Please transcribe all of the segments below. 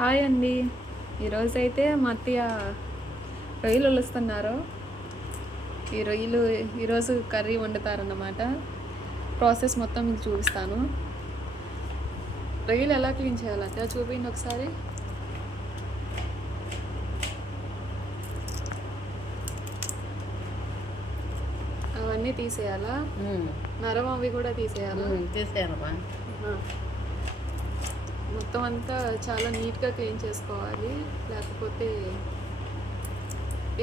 Hi అండి. ఈరోజైతే మా అత్తయ్య రొయ్యలు వలుస్తున్నారు. ఈ రొయ్యలు ఈరోజు కర్రీ వండుతారన్నమాట. ప్రాసెస్ మొత్తం మీకు చూపిస్తాను. రొయ్యలు ఎలా క్లీన్ చేయాలి అత్తయ్య చూపించండి ఒకసారి. అవన్నీ తీసేయాలా? నరం అవి కూడా తీసేయాలా? తీసేయాలమ్మా. మొత్తం అంతా చాలా నీట్గా క్లీన్ చేసుకోవాలి, లేకపోతే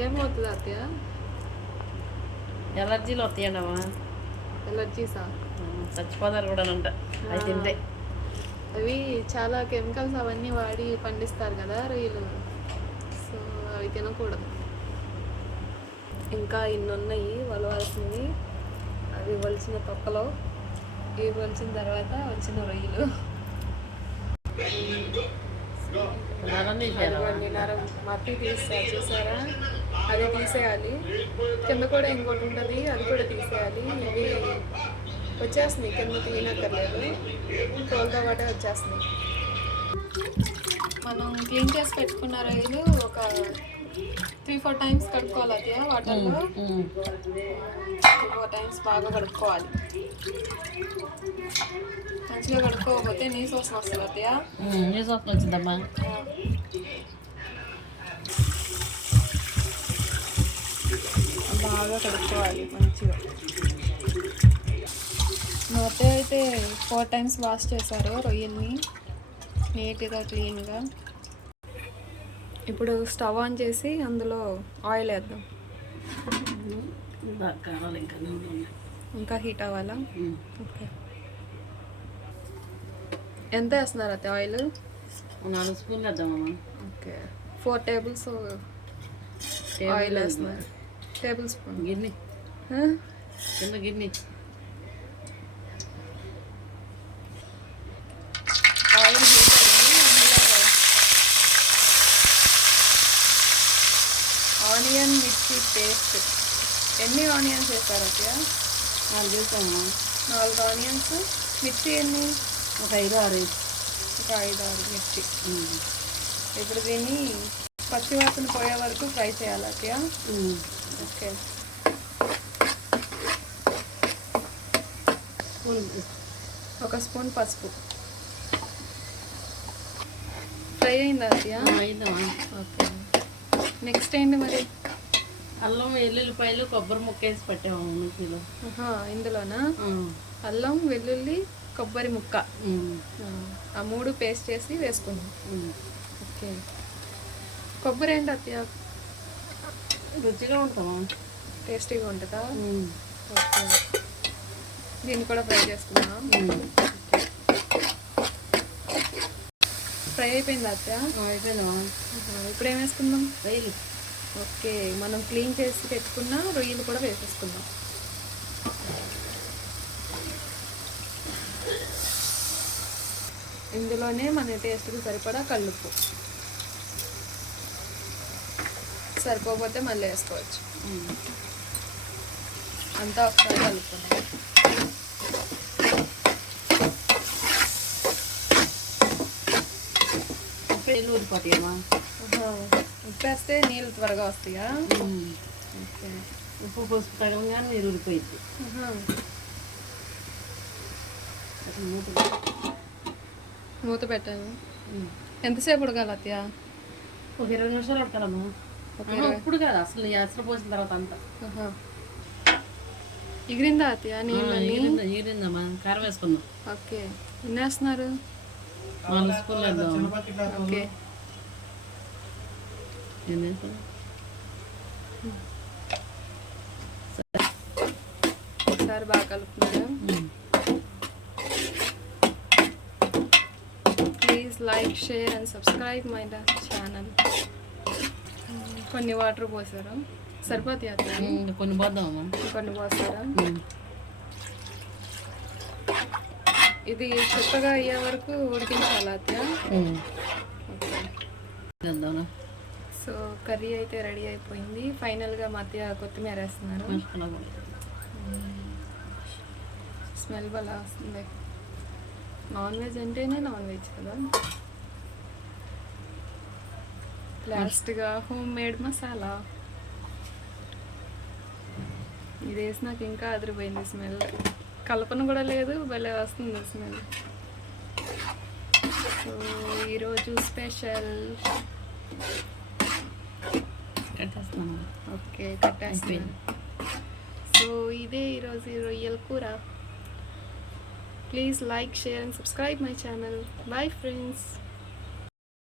ఏమవుతుంది అత్తయ్య? ఎలర్జీలు వస్తాయండమ్మా. ఎలర్జీసా? చచ్చిపోతారు కూడా అంట అవి తింటే. అవి చాలా కెమికల్స్ అవన్నీ వాడి పండిస్తారు కదా రొయ్యలు, సో అవి తినకూడదు. ఇంకా ఇన్ని ఉన్నాయి వలవాల్సినవి. అవి వలిసిన తొక్కలో ఇవి వలిచిన తర్వాత వచ్చిన రొయ్యలు. నరం మట్టి తీసేయాలి, చూసారా? అది తీసేయాలి. కింద కూడా ఇంకోటి ఉంటుంది, అది కూడా తీసేయాలి. ఇవి వచ్చేస్తున్నాయి, కింద తీయనక్కర్లేదు, తోలుతో పాటే వచ్చేస్తున్నాయి. మనం క్లీన్ చేసి పెట్టుకున్న రొయ్యలు ఒక 3-4 టైమ్స్ కడుక్కోవాలి అదే వాటర్లో. 3-4 టైమ్స్ బాగా కడుక్కోవాలి. మంచిగా కడుక్కోకపోతే నీసు వాసన వస్తుంది అత్తయ్య. నీసు వాసన వచ్చిందమ్మా. బాగా కడుక్కోవాలి మంచిగా. మా అత్తయ్య అయితే 4 టైమ్స్ వాష్ చేశారు రొయ్యల్ని నీట్గా క్లీన్గా. ఇప్పుడు స్టవ్ ఆన్ చేసి అందులో ఆయిల్ వేద్దాం. ఇంకా హీట్ అవ్వాలా? ఓకే. ఎంత వేస్తున్నారు అయితే ఆయిల్? 4 స్పూన్లు వేద్దామమ్మా. ఓకే, 4 టేబుల్స్ ఆయిల్ వేస్తున్నారు. టేబుల్ స్పూన్ గిన్నె, చిన్న గిన్నె. ఆయిల్ హీట్ అయింది. అందులో ఆనియన్ మిర్చి పేస్ట్. ఎన్ని ఆనియన్స్ వేస్తారు అత్తయ్య? 4 వేస్తామమ్మా. 4 ఆనియన్స్. మిర్చి ఎన్ని? ఒక 5-6. ఒక 5-6 మిర్చి. ఇప్పుడు దీన్ని పచ్చివాసన పోయే వరకు ఫ్రై చేయాలి అత్తయ్య. ఓకే. ఒక స్పూన్ పసుపు. ఫ్రై అయిందా అత్తయ్య? అయిందమ్మా. ఓకే. నెక్స్ట్ ఏంటి మరి? అల్లం వెల్లుల్లిపాయలు కొబ్బరి ముక్క వేసి పెట్టాము మిక్సీలో. ఇందులోనా? అల్లం వెల్లుల్లి కొబ్బరి ముక్క, ఆ 3 పేస్ట్ చేసి వేసుకున్నాం. ఓకే. కొబ్బరి ఏంటి అత్తయ్య? రుచిగా ఉంటామా, టేస్టీగా ఉంటుందా? ఓకే. దీన్ని కూడా ఫ్రై చేసుకున్నాం. ఫ్రై అయిపోయిందా అత్తయ్య? అయిపోయిందమ్మా. ఇప్పుడు ఏం వేసుకుందాం? రొయ్యలు. ఓకే, మనం క్లీన్ చేసి పెట్టుకున్న రొయ్యలు కూడా వేసేసుకుందాం. ఇందులోనే మన టేస్ట్కి సరిపడా కల్లుప్పు, సరిపోతే మళ్ళీ వేసుకోవచ్చు. అంతా ఒకసారి కలుపుకుందాం. నీళ్ళు ఊరిపోతాయమ్మా. ఉప్పు వేస్తే నీళ్ళు త్వరగా వస్తాయా? ఓకే. ఉప్పు పసుపు తగలంగానే నీరు ఊరిపోయింది. మూత పెట్టాను. ఎంతసేపు ఉడకాలి అత్తయ్య? ఒక 20 నిమిషాలు ఉడకాలమ్మా. ఇప్పుడు కాదు, అసలు పోసిన తర్వాత అంతా ఎగిరిందా అత్తయ్య? నీళ్ళు ఎగిరిందమ్మా. కారం వేసుకుందాం. ఓకే. ఎన్ని వేస్తున్నారు? 4 స్పూన్లు వేద్దాం. ఓకే. ఒకసారి బాగా కలుపుతున్నారా? Please like, share and subscribe my channel. కొన్ని వాటర్ పోసారు, సరిపోతాయి అత్తయ్య? కొన్ని పోద్దామమ్మా. కొన్ని పోస్తారా? ఇది చిక్కగా అయ్యే వరకు ఉడికించాలి అత్తయ్య. సో కర్రీ అయితే రెడీ అయిపోయింది. ఫైనల్గా మా అత్తయ్య కొత్తిమీర వేస్తున్నారు. స్మెల్ బాగా వస్తుంది. నాన్ వెజ్ అంటేనే నాన్ వెజ్ కదా. లాస్ట్గా హోమ్ మేడ్ మసాలా ఇది వేసి నాకు ఇంకా అదిరిపోయింది స్మెల్. కలపన కూడా లేదు, భలే వస్తుంది స్మెల్. సో ఈరోజు స్పెషల్. కట్టేస్తున్నాను. ఓకే కట్టేస్తాను. సో ఇదే ఈరోజు రొయ్యల కూర. Please like, share and subscribe my channel. Bye friends.